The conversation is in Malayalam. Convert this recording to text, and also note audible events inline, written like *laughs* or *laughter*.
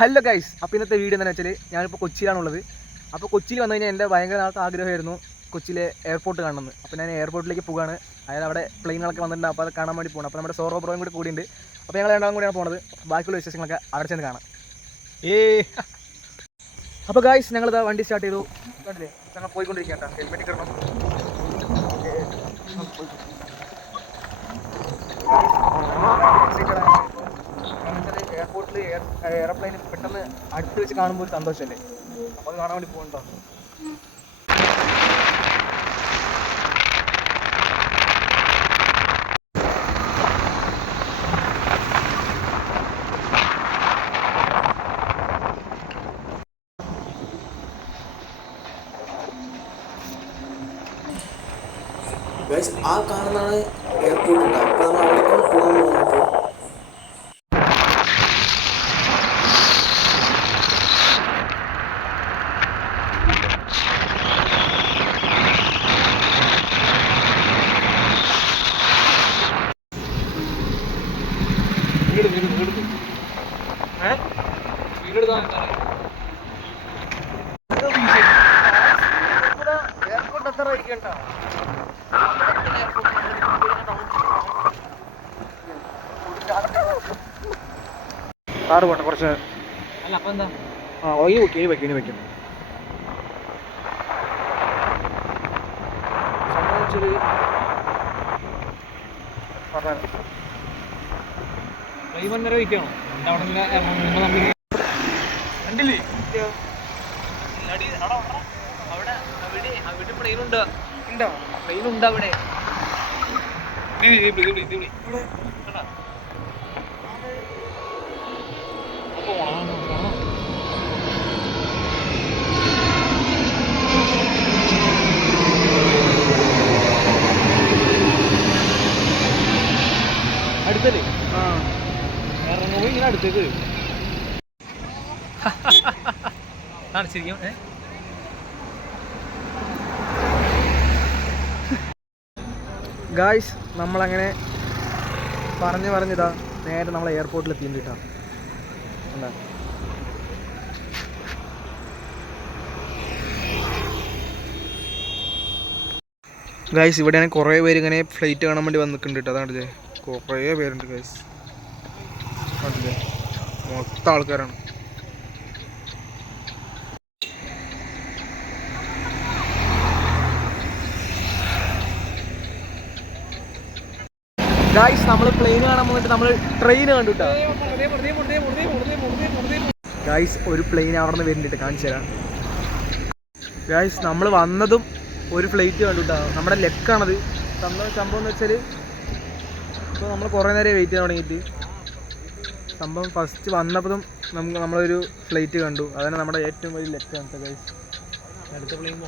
ഹലോ ഗൈസ് അപ്പോൾ ഇന്നത്തെ വീഡിയോ എന്താണെന്ന് വെച്ചാൽ ഞാനിപ്പോൾ കൊച്ചിയിലാണുള്ളത് അപ്പോൾ കൊച്ചിയിൽ വന്നു കഴിഞ്ഞാൽ എന്റെ ഭയങ്കര നാളത്തെ ആഗ്രഹമായിരുന്നു കൊച്ചിയിലെ എയർപോർട്ട് കാണണമെന്ന് അപ്പോൾ ഞാൻ എയർപോർട്ടിലേക്ക് പോവുകയാണ് അതായത് അവിടെ പ്ലെയിനുകളൊക്കെ വന്നിട്ടുണ്ട് അപ്പോൾ അത് കാണാൻ വേണ്ടി പോകണം അപ്പോൾ നമ്മുടെ സോറോ ബ്രോയും കൂടി കൂടിയുണ്ട് അപ്പോൾ ഞങ്ങൾ രണ്ടാളും കൂടിയാണ് പോകുന്നത് ബാക്കിയുള്ള വിശേഷങ്ങളൊക്കെ അവിടെ ചെന്ന് കാണാം ഏ അപ്പോൾ ഗൈസ് ഞങ്ങളിതാ വണ്ടി സ്റ്റാർട്ട് ചെയ്തു കണ്ടില്ലേ ഞങ്ങൾ പോയിക്കൊണ്ടിരിക്കുകയാണ് ഹെൽമെറ്റ് കിടണം എയർപോർട്ടിൽ എയർപ്ലെയിൻ പെട്ടെന്ന് അടുത്ത് വെച്ച് കാണുമ്പോൾ ഒരു സന്തോഷമല്ലേ അപ്പോൾ അത് കാണാൻ വേണ്ടി പോകണ്ടോ ആ കാണുന്നതാണ് എയർപോർട്ട് ഉണ്ടാവും അപ്പോൾ നമ്മൾ അവിടെ പോകാൻ പോകുന്നപ്പോൾ എയർപോർട്ട് എത്ര ഇരിക്കണ്ടോ കാറ് പോട്ടെ കുറച്ച് അല്ല അപ്പം എന്താ? ആ ഇനി വെക്കും ഇനി വെക്കും ഇനി വെക്കും. സംബന്ധിച്ചൊരു പറഞ്ഞാലോ കണ്ടില്ലേ? അവിടെ, അവിടെ, അവിടെ ഉണ്ട്. അവിടെ. അടുത്തല്ലേ? ആ. ഇറങ്ങുമ്പോൾ ഇങ്ങനെ അടുത്തേക്ക് വരും. *laughs* ഏ? ഗായ്സ് നമ്മളങ്ങനെ പറഞ്ഞു പറഞ്ഞിതാ നേരെ നമ്മൾ എയർപോർട്ടിൽ എത്തിയിട്ടാ എന്താ ഗായ്സ് ഇവിടെയാണ് കുറേ പേര് ഇങ്ങനെ ഫ്ലൈറ്റ് കാണാൻ വേണ്ടി വന്നിട്ടുണ്ട് കേട്ടോ. അതാണ് കുറേ പേരുണ്ട് ഗായ്സ് മൊത്തം ആൾക്കാരാണ്. ഗായ്സ് നമ്മൾ പ്ലെയിൻ കാണാൻ പോയിട്ട് നമ്മൾ ട്രെയിൻ കണ്ടുട്ടോ ഗായ്സ് ഒരു പ്ലെയിൻ അവിടെ നിന്ന് വരുന്നുണ്ട് കാണിച്ചു തരാം. ഗായ്സ് നമ്മൾ വന്നതും ഒരു ഫ്ലൈറ്റ് കണ്ടുട്ടോ നമ്മുടെ ലെക്കാണത് സംഭവം സംഭവം എന്ന് വെച്ചാൽ ഇപ്പോൾ നമ്മൾ കുറേ നേരം വെയിറ്റ് ചെയ്യാൻ തുടങ്ങിയിട്ട്. സംഭവം ഫസ്റ്റ് വന്നപ്പോഴും നമുക്ക് നമ്മളൊരു ഫ്ലൈറ്റ് കണ്ടു. അതാണ് നമ്മുടെ ഏറ്റവും വലിയ ലക്ഷ്യം അടുത്ത പ്ലെയിൻ